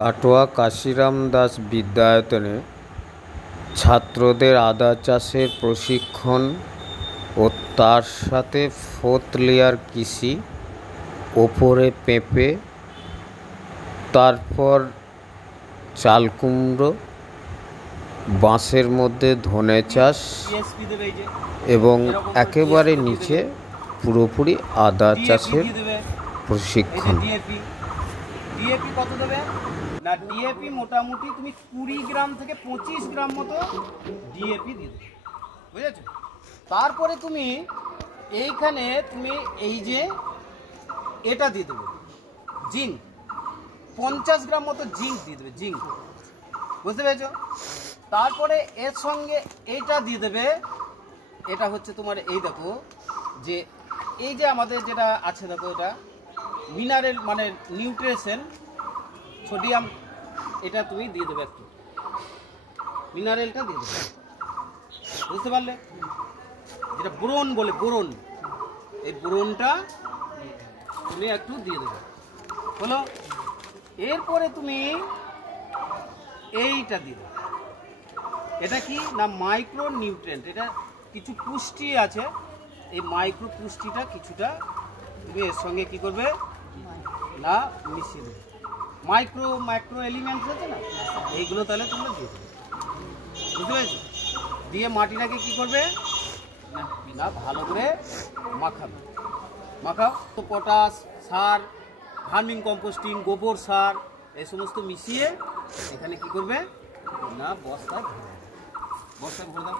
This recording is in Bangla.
কাটোয়া কাশিরাম দাস বিদ্যায়তনে ছাত্রদের আদা চাষের প্রশিক্ষণ ও তার সাথে 4th লেয়ার কৃষি, ওপরে পেঁপে, তারপর চাল কুমড়ো, বাঁশের মধ্যে ধনে চাষ এবং একেবারে নিচে পুরোপুরি আদা চাষের প্রশিক্ষণ। ডিএপি কত দেবে না? ডিএপি মোটামুটি তুমি 20 গ্রাম থেকে 25 গ্রাম মতো ডিএপি দিয়ে দেবে, বুঝেছো? তারপরে তুমি এইখানে এই যে এটা দিয়ে দেবে জিঙ্ক, 50 গ্রাম মতো জিঙ্ক দিয়ে দেবে, জিঙ্ক, বুঝতে পেরেছো? তারপরে এর সঙ্গে এইটা দিয়ে দেবে, এটা হচ্ছে তোমার এই দেখো যে এই যে আমাদের যেটা আছে দেখো, এটা মিনারেল মানে নিউট্রিশন সোডিয়াম, এটা তুমি দিয়ে দেবে, একটু মিনারেলটা দিয়ে দেবে, বুঝতে পারলে? যেটা বোরন বলে, বোরন, এই বোরনটা তুমি একটু দিয়ে দেবে, হলো? এরপরে তুমি এইটা দিয়ে দেবে, এটা কি না মাইক্রো নিউট্রিয়েন্ট, এটা কিছু পুষ্টি আছে, এই মাইক্রো পুষ্টিটা কিছুটা তুমি এর সঙ্গে কি করবে না মিশিয়ে দেবে। মাইক্রো এলিমেন্টস আছে না, এইগুলো তাহলে তোমরা দিয়ে দেবে, বুঝতে পেরেছো? দিয়ে মাটিটাকে কি করবে না ভালো করে মাখাও তো পটাশ সার, ভার্মিং কম্পোস্টিং, গোবর সার, এই সমস্ত মিশিয়ে এখানে কি করবে না বস্তায় ভরে দাও।